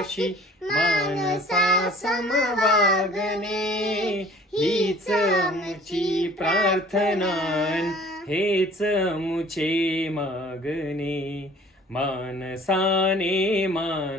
तुझ्याशी मानसा समवागणे, हीच आमची प्रार्थना हेच आमुचे मागणे, मानसाने मान